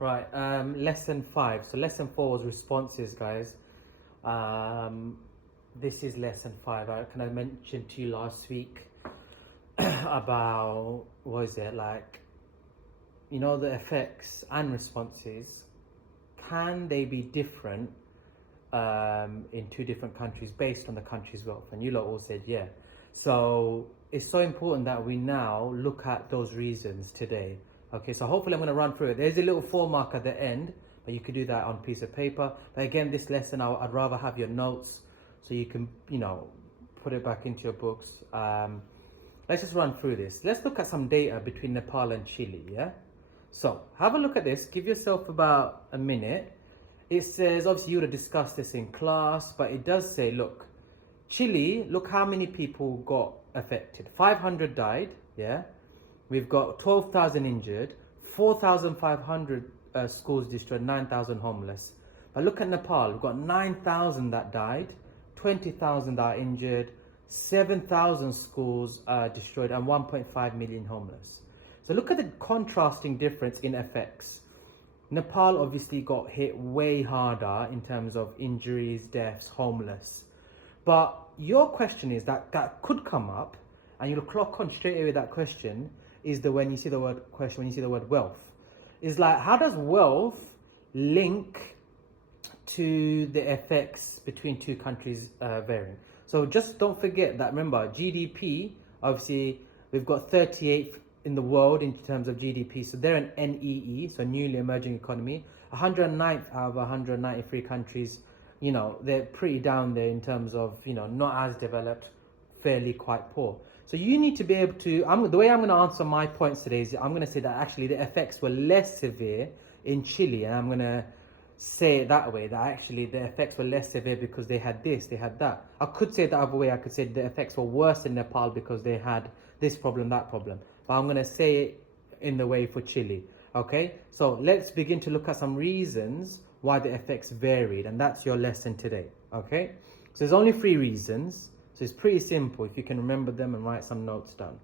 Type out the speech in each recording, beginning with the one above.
Right, lesson 5. So lesson 4 was responses, guys. This is lesson 5. I kind of mentioned to you last week about, what is it, like, the effects and responses. Can they be different in two different countries based on the country's wealth? And you lot all said yeah. So it's so important that we now look at those reasons today. Okay, so hopefully I'm going to run through it. There's a little form mark at the end, but you could do that on a piece of paper. But again, this lesson, I'd rather have your notes so you can, put it back into your books. Let's just run through this. Let's look at some data between Nepal and Chile, yeah? So have a look at this. Give yourself about a minute. It says, obviously you would have discussed this in class, but it does say, look, Chile, look how many people got affected. 500 died, yeah? We've got 12,000 injured, 4,500 schools destroyed, 9,000 homeless. But look at Nepal, we've got 9,000 that died, 20,000 that are injured, 7,000 schools destroyed, and 1.5 million homeless. So look at the contrasting difference in effects. Nepal obviously got hit way harder in terms of injuries, deaths, homeless. But your question is that could come up, and you'll clock on straight away with that question, is when you see the word wealth. Is like, how does wealth link to the effects between two countries varying? So just don't forget that, remember, GDP, obviously, we've got 38th in the world in terms of GDP. So they're an NEE, so newly emerging economy. 109th out of 193 countries, they're pretty down there in terms of, not as developed, fairly quite poor. So you need to be able to, the way I'm going to answer my points today is I'm going to say that actually the effects were less severe in Chile. And I'm going to say it that way, that actually the effects were less severe because they had this, they had that. I could say it the other way. I could say the effects were worse in Nepal because they had this problem, that problem. But I'm going to say it in the way for Chile. Okay, so let's begin to look at some reasons why the effects varied. And that's your lesson today. Okay, so there's only 3 reasons. So it's pretty simple if you can remember them and write some notes down.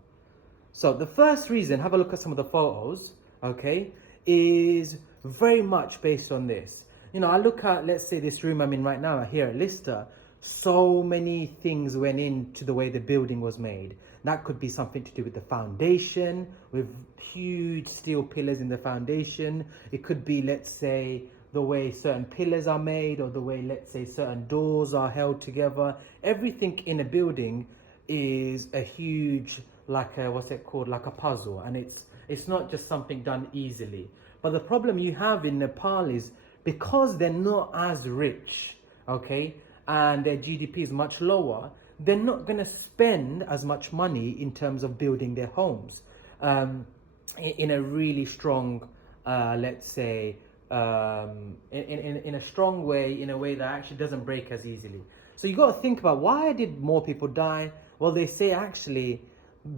So the first reason, have a look at some of the photos, okay, is very much based on this. I look at, let's say, this room I'm in right now here at Lister. So many things went into the way the building was made. That could be something to do with the foundation, with huge steel pillars in the foundation. It could be, let's say, the way certain pillars are made, or the way, let's say, certain doors are held together. Everything in a building is a huge, like a puzzle, and it's not just something done easily. But the problem you have in Nepal is because they're not as rich, okay, and their GDP is much lower, they're not going to spend as much money in terms of building their homes in a really strong, let's say, in a strong way, in a way that actually doesn't break as easily. So you got to think about, why did more people die? Well, they say actually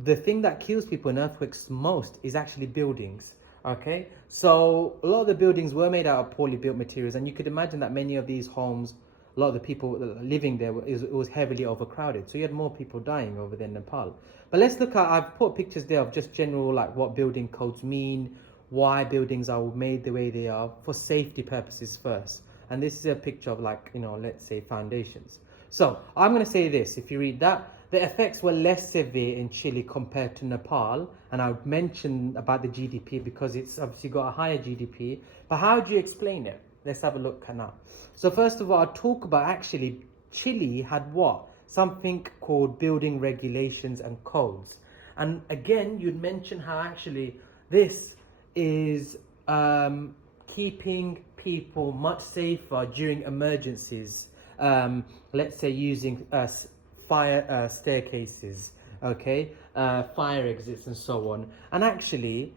the thing that kills people in earthquakes most is actually buildings. Okay, so a lot of the buildings were made out of poorly built materials, and you could imagine that many of these homes, a lot of the people living there, it was heavily overcrowded. So you had more people dying over there in Nepal. But let's look at, I've put pictures there of just general, like, what building codes mean, why buildings are made the way they are for safety purposes first. And this is a picture of, like, let's say foundations. So I'm going to say this, if you read that, the effects were less severe in Chile compared to Nepal. And I mentioned about the GDP because it's obviously got a higher GDP. But how do you explain it? Let's have a look now. So first of all, I'll talk about actually Chile had what? Something called building regulations and codes. And again, you'd mention how actually this is keeping people much safer during emergencies. Let's say using fire staircases, okay, fire exits and so on. And actually,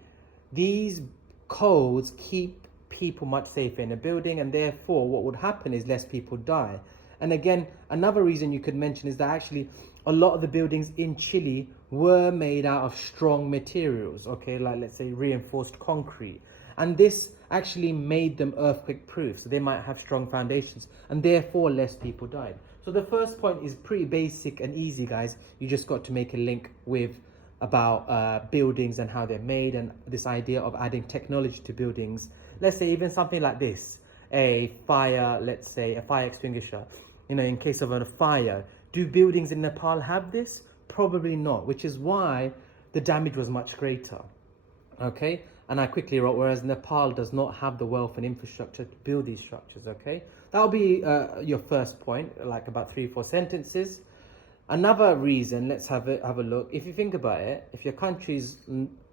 these codes keep people much safer in a building, and therefore what would happen is less people die. And again, another reason you could mention is that actually a lot of the buildings in Chile were made out of strong materials, okay, like let's say reinforced concrete. And this actually made them earthquake proof, so they might have strong foundations, and therefore less people died. So the first point is pretty basic and easy, guys. You just got to make a link with about buildings and how they're made, and this idea of adding technology to buildings. Let's say even something like this, a fire, let's say a fire extinguisher, in case of a fire. Do buildings in Nepal have this? Probably not, which is why the damage was much greater. Okay, and I quickly wrote, whereas Nepal does not have the wealth and infrastructure to build these structures. Okay, that'll be your first point, like about 3-4 sentences. Another reason, let's have a look. If you think about it, if your country's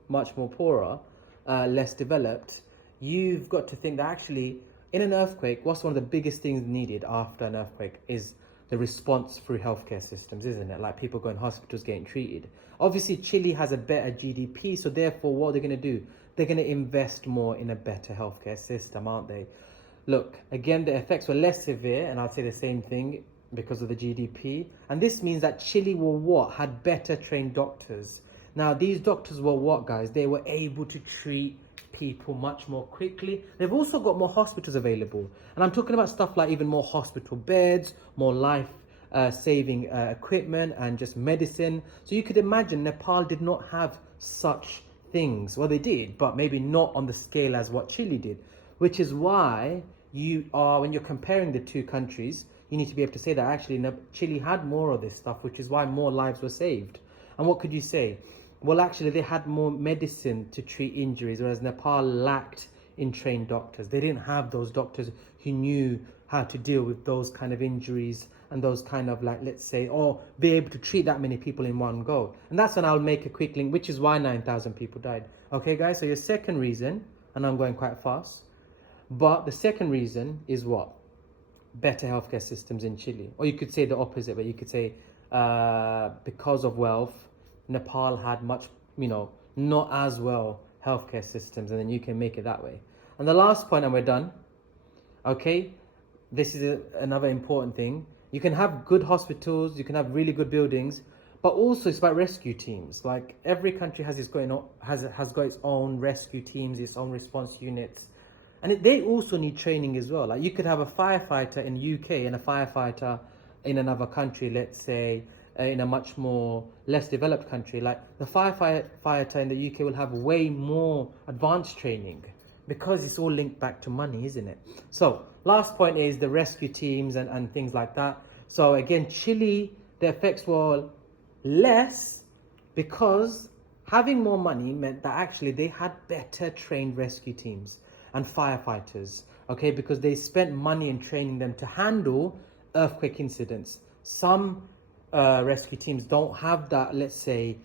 much more poorer, less developed, you've got to think that actually in an earthquake, what's one of the biggest things needed after an earthquake is the response through healthcare systems, isn't it? Like people going to hospitals, getting treated. Obviously, Chile has a better GDP, so therefore, what are they going to do? They're going to invest more in a better healthcare system, aren't they? Look, again, the effects were less severe, and I'd say the same thing because of the GDP. And this means that Chile had better trained doctors. Now, these doctors were what, guys? They were able to treat people much more quickly. They've also got more hospitals available. And I'm talking about stuff like even more hospital beds, more life saving equipment and just medicine. So you could imagine Nepal did not have such things. Well, they did, but maybe not on the scale as what Chile did, which is why when you're comparing the two countries, you need to be able to say that actually Chile had more of this stuff, which is why more lives were saved. And what could you say? Well, actually, they had more medicine to treat injuries, whereas Nepal lacked in trained doctors. They didn't have those doctors who knew how to deal with those kind of injuries and those kind of, like, let's say, or be able to treat that many people in one go. And that's when I'll make a quick link, which is why 9,000 people died. Okay, guys, so your second reason, and I'm going quite fast, but the second reason is what? Better healthcare systems in Chile. Or you could say the opposite, but you could say because of wealth, Nepal had much, not as well healthcare systems, and then you can make it that way. And the last point, and we're done. Okay, this is another important thing. You can have good hospitals, you can have really good buildings, but also it's about rescue teams. Like every country has got its own rescue teams, its own response units, and they also need training as well. Like you could have a firefighter in the UK and a firefighter in another country, let's say in a much more less developed country. Like the firefighter in the UK will have way more advanced training because it's all linked back to money, isn't it? So last point is the rescue teams and things like that. So again, Chile, the effects were less because having more money meant that actually they had better trained rescue teams and firefighters, okay, because they spent money in training them to handle earthquake incidents. Some rescue teams don't have that, let's say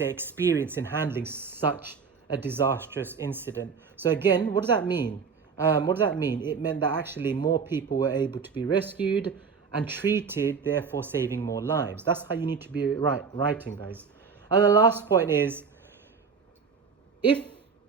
experience in handling such a disastrous incident. So again, what does that mean? It meant that actually more people were able to be rescued and treated, therefore saving more lives. That's how you need to be writing, guys. And the last point is, if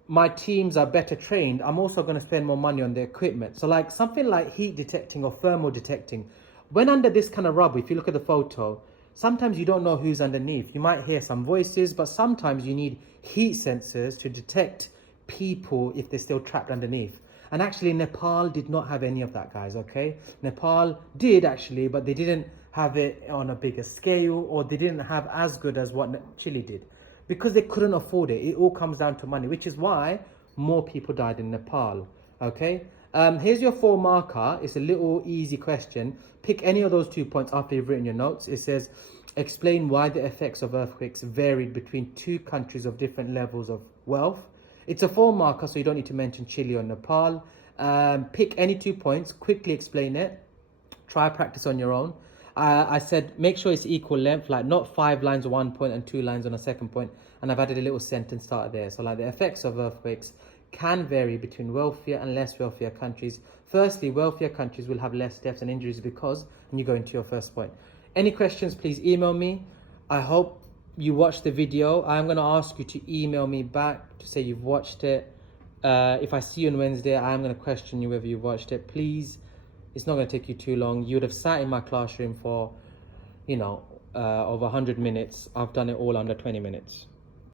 my teams are better trained, I'm also going to spend more money on the equipment. So like something like heat detecting or thermal detecting. When under this kind of rubble, if you look at the photo, sometimes you don't know who's underneath. You might hear some voices, but sometimes you need heat sensors to detect people if they're still trapped underneath. And actually, Nepal did not have any of that, guys, okay? Nepal did actually, but they didn't have it on a bigger scale, or they didn't have as good as what Chile did because they couldn't afford it. It all comes down to money, which is why more people died in Nepal, okay? Here's your 4 marker. It's a little easy question. Pick any of those 2 points after you've written your notes. It says, explain why the effects of earthquakes varied between 2 countries of different levels of wealth. It's a 4 marker, so you don't need to mention Chile or Nepal. Pick any 2 points, quickly explain it. Try practice on your own. I said make sure it's equal length, like not 5 lines on 1 point and 2 lines on a second point. And I've added a little sentence starter there. So like the effects of earthquakes can vary between wealthier and less wealthier countries. Firstly, wealthier countries will have less deaths and injuries because, and you go into your first point. Any questions, please email me. I hope you watched the video. I'm going to ask you to email me back to say you've watched it. If I see you on Wednesday, I'm going to question you whether you've watched it. Please, it's not going to take you too long. You would have sat in my classroom for, over 100 minutes. I've done it all under 20 minutes.